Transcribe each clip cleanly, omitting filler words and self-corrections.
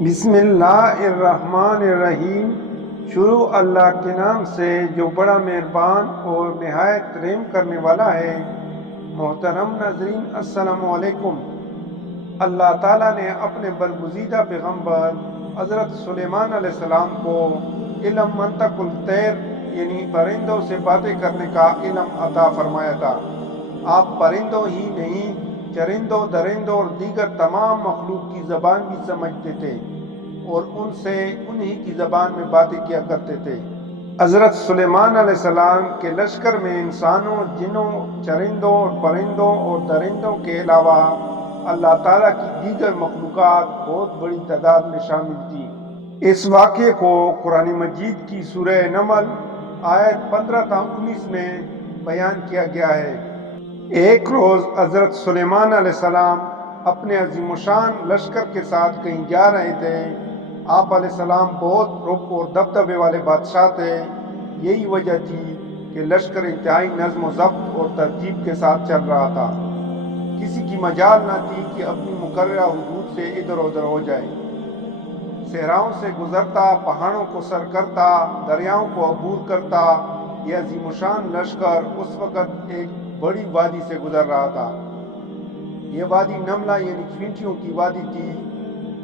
بسم اللہ الرحمن الرحیم۔ شروع اللہ کے نام سے جو بڑا مہربان اور نہایت رحم کرنے والا ہے۔ محترم ناظرین السلام علیکم۔ اللہ تعالیٰ نے اپنے برگزیدہ پیغمبر حضرت سلیمان علیہ السلام کو علم منطق الطیر یعنی پرندوں سے باتیں کرنے کا علم عطا فرمایا تھا۔ آپ پرندوں ہی نہیں چرندوں درندوں اور دیگر تمام مخلوق کی زبان بھی سمجھتے تھے اور ان سے انہی کی زبان میں باتیں کیا کرتے تھے۔ حضرت سلیمان علیہ السلام کے لشکر میں انسانوں، جنوں، چرندوں اور پرندوں اور درندوں کے علاوہ اللہ تعالیٰ کی دیگر مخلوقات بہت بڑی تعداد میں شامل تھی۔ اس واقعے کو قرآن مجید کی سورہ نمل آیت 15 تا 19 میں بیان کیا گیا ہے۔ ایک روز حضرت سلیمان علیہ السلام اپنے عظیم الشان لشکر کے ساتھ کہیں جا رہے تھے۔ آپ علیہ السلام بہت رعب اور دبدبے والے بادشاہ تھے۔ یہی وجہ تھی کہ لشکر انتہائی نظم و ضبط اور ترتیب کے ساتھ چل رہا تھا۔ کسی کی مجال نہ تھی کہ اپنی مقررہ حدود سے ادھر ادھر ہو جائے۔ صحراؤں سے گزرتا، پہاڑوں کو سر کرتا، دریاؤں کو عبور کرتا، یہ عظیم الشان لشکر اس وقت ایک بڑی وادی سے گزر رہا تھا۔ یہ وادی نملہ یعنی چینٹیوں کی وادی تھی۔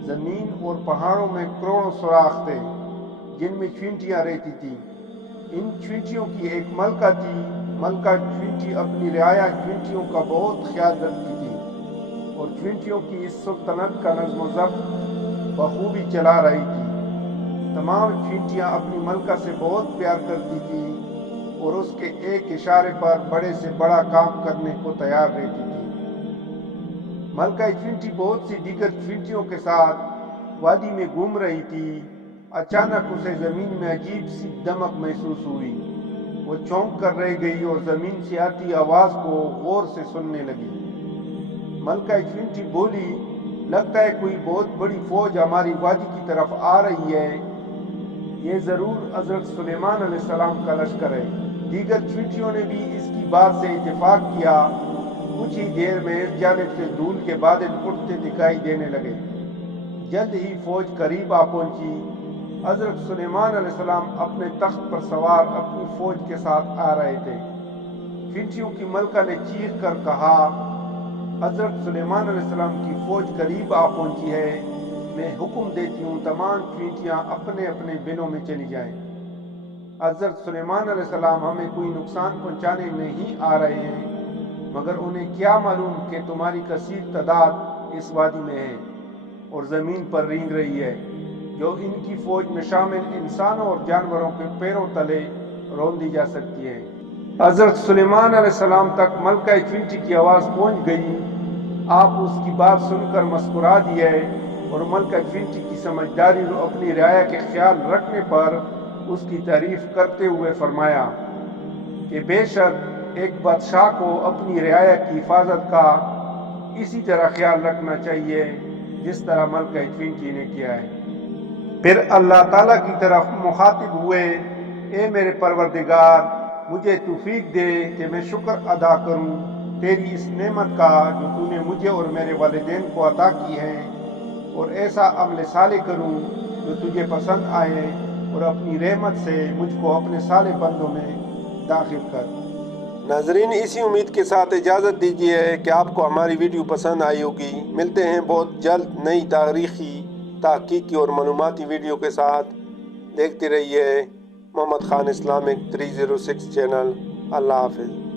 زمین اور پہاڑوں میں کروڑوں سوراخ تھے جن میں چینٹیاں رہتی تھیں۔ ان چینٹیوں کی ایک ملکہ تھی۔ ملکہ چینٹی اپنی رعایا چینٹیوں کا بہت خیال رکھتی تھی اور چینٹیوں کی اس سلطنت کا نظم و ضبط بخوبی چلا رہی تھی۔ تمام چینٹیاں اپنی ملکہ سے بہت پیار کرتی تھیں اور اس کے ایک اشارے پر بڑے سے بڑا کام کرنے کو تیار رہتی تھی۔ ملکہ چینٹی بہت سی دیگر چینٹیوں کے ساتھ وادی میں گھوم رہی تھی۔ اچانک اسے زمین میں عجیب سی دمک محسوس ہوئی۔ وہ چونک کر رہ گئی اور زمین سے آتی آواز کو غور سے سننے لگی۔ ملکہ چینٹی بولی، لگتا ہے کوئی بہت بڑی فوج ہماری وادی کی طرف آ رہی ہے۔ یہ ضرور حضرت سلیمان علیہ السلام کا لشکر ہے۔ دیگر چینٹیوں نے بھی اس کی بات سے اتفاق کیا۔ کچھ ہی دیر میں اس جانب سے دھول کے بادل اٹھتے دکھائی دینے لگے۔ جلد ہی فوج قریب آ پہنچی۔ حضرت سلیمان علیہ السلام اپنے تخت پر سوار اپنی فوج کے ساتھ آ رہے تھے۔ چینٹیوں کی ملکہ نے چیخ کر کہا، حضرت سلیمان علیہ السلام کی فوج قریب آ پہنچی ہے۔ میں حکم دیتی ہوں تمام چینٹیاں اپنے اپنے بنوں میں چلی جائیں۔ حضرت سلیمان علیہ السلام ہمیں کوئی نقصان پہنچانے نہیں آ رہے ہیں، مگر انہیں کیا معلوم کہ تمہاری کثیر تعداد اس وادی میں ہے اور زمین پر رینگ رہی ہے، جو ان کی فوج میں شامل انسانوں اور جانوروں کے پیروں تلے روندی جا سکتی ہے۔ حضرت سلیمان علیہ السلام تک ملکہ چینٹی کی آواز پہنچ گئی۔ آپ اس کی بات سن کر مسکرا دیے اور ملکہ چینٹی کی سمجھداری اور اپنی رعایا کے خیال رکھنے پر اس کی تعریف کرتے ہوئے فرمایا کہ بے شک ایک بادشاہ کو اپنی رعایا کی حفاظت کا اسی طرح خیال رکھنا چاہیے جس طرح ملکہ چینٹی نے کیا ہے۔ پھر اللہ تعالیٰ کی طرف مخاطب ہوئے، اے میرے پروردگار، مجھے توفیق دے کہ میں شکر ادا کروں تیری اس نعمت کا جو تو نے مجھے اور میرے والدین کو عطا کی ہے، اور ایسا عمل صالح کروں جو تجھے پسند آئے، اور اپنی رحمت سے مجھ کو اپنے صالح بندوں میں داخل کر۔ ناظرین، اسی امید کے ساتھ اجازت دیجیے کہ آپ کو ہماری ویڈیو پسند آئی ہوگی۔ ملتے ہیں بہت جلد نئی تاریخی، تحقیقی اور معلوماتی ویڈیو کے ساتھ۔ دیکھتے رہیے محمد خان اسلامک 306 چینل۔ اللہ حافظ۔